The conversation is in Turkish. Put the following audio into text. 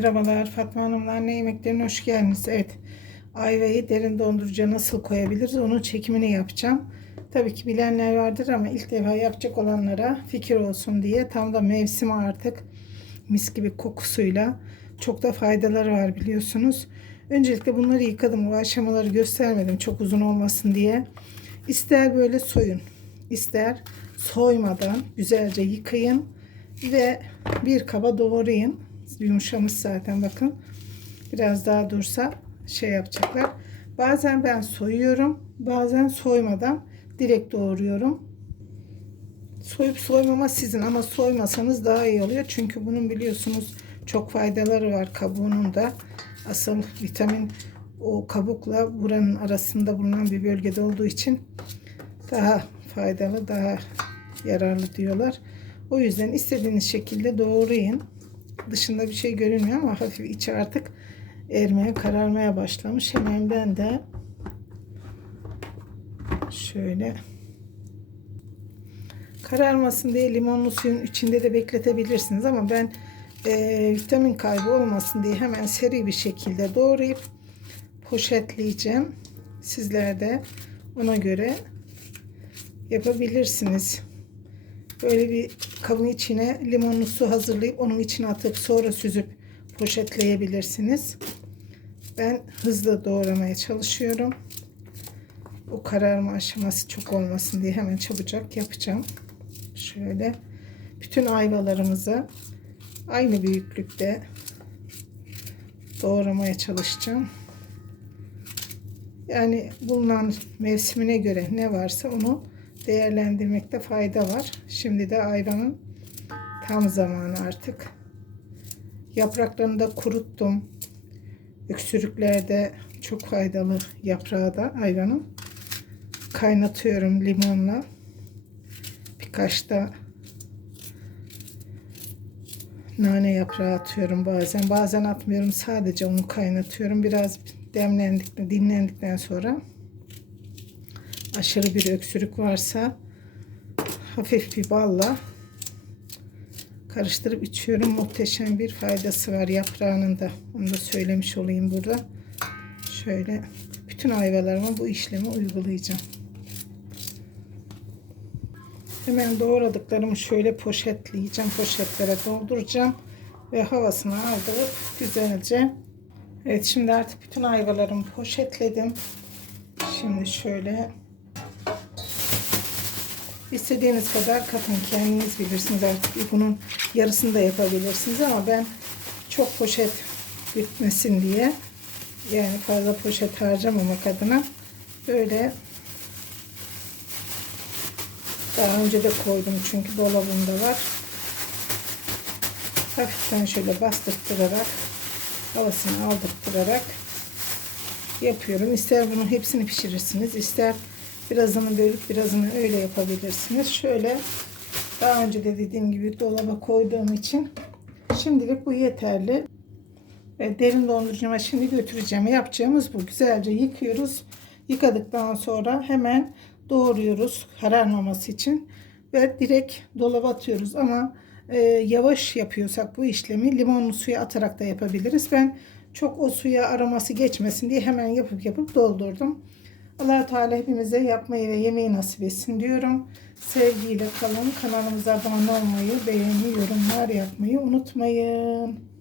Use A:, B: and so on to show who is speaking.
A: Merhabalar Fatma Hanım'la anne yemeklerine hoş geldiniz. Evet ayvayı derin dondurucuya nasıl koyabiliriz onun çekimini yapacağım. Tabii ki bilenler vardır ama ilk defa yapacak olanlara fikir olsun diye tam da mevsimi artık mis gibi kokusuyla çok da faydaları var biliyorsunuz. Öncelikle bunları yıkadım. Bu aşamaları göstermedim çok uzun olmasın diye. İster böyle soyun ister soymadan güzelce yıkayın ve bir kaba doğrayın. Yumuşamış zaten bakın. Biraz daha dursa şey yapacaklar. Bazen ben soyuyorum. Bazen soymadan direkt doğruyorum. Soyup soymama sizin ama soymasanız daha iyi oluyor. Çünkü bunun biliyorsunuz çok faydaları var kabuğunun da. Asıl vitamin o kabukla buranın arasında bulunan bir bölgede olduğu için daha faydalı, daha yararlı diyorlar. O yüzden istediğiniz şekilde doğrayın. Dışında bir şey görünmüyor ama hafif içi artık ermeye, kararmaya başlamış. Hemen ben de şöyle kararmasın diye limonlu suyun içinde de bekletebilirsiniz ama ben e, vitamin kaybı olmasın diye hemen seri bir şekilde doğrayıp poşetleyeceğim. Sizler de ona göre yapabilirsiniz. Böyle bir kabın içine limonlu su hazırlayıp onun içine atıp sonra süzüp poşetleyebilirsiniz. Ben hızlı doğramaya çalışıyorum. O kararma aşaması çok olmasın diye hemen çabucak yapacağım. Şöyle bütün ayvalarımızı aynı büyüklükte doğramaya çalışacağım. Yani bulunan mevsimine göre ne varsa onu değerlendirmekte fayda var. Şimdi de ayvanın tam zamanı artık. Yapraklarını da kuruttum. Öksürüklerde çok faydalı yaprağı da ayvanın. Kaynatıyorum limonla. Birkaç da nane yaprağı atıyorum bazen. Bazen atmıyorum. Sadece onu kaynatıyorum. Biraz demlendikten, dinlendikten sonra aşırı bir öksürük varsa hafif bir balla karıştırıp içiyorum. Muhteşem bir faydası var yaprağının da. Onu da söylemiş olayım burada. Şöyle bütün ayvalarıma bu işlemi uygulayacağım. Hemen doğradıklarımı şöyle poşetleyeceğim. Poşetlere dolduracağım. Ve havasını aldırıp güzelce Evet şimdi artık bütün ayvalarımı poşetledim. Şimdi şöyle istediğiniz kadar katın kendiniz bilirsiniz artık bunun yarısını da yapabilirsiniz ama ben çok poşet bitmesin diye yani fazla poşet harcamamak adına böyle daha önce de koydum çünkü dolabımda var hafiften şöyle bastırtırarak havasını aldırtarak yapıyorum. İster bunun hepsini pişirirsiniz, ister birazını bölüp birazını öyle yapabilirsiniz. Şöyle daha önce de dediğim gibi dolaba koyduğum için şimdilik bu yeterli. Ve derin dondurucuma şimdi götüreceğim. Yapacağımız bu. Güzelce yıkıyoruz. Yıkadıktan sonra hemen doğruyoruz kararmaması için ve direkt dolaba atıyoruz ama e, yavaş yapıyorsak bu işlemi limonlu suya atarak da yapabiliriz. Ben çok o suya aroması geçmesin diye hemen yapıp yapıp doldurdum. Allah Teala hepimize yapmayı ve yemeği nasip etsin diyorum. Sevgiyle kalın. Kanalımıza abone olmayı, beğeni, yorumlar yapmayı unutmayın.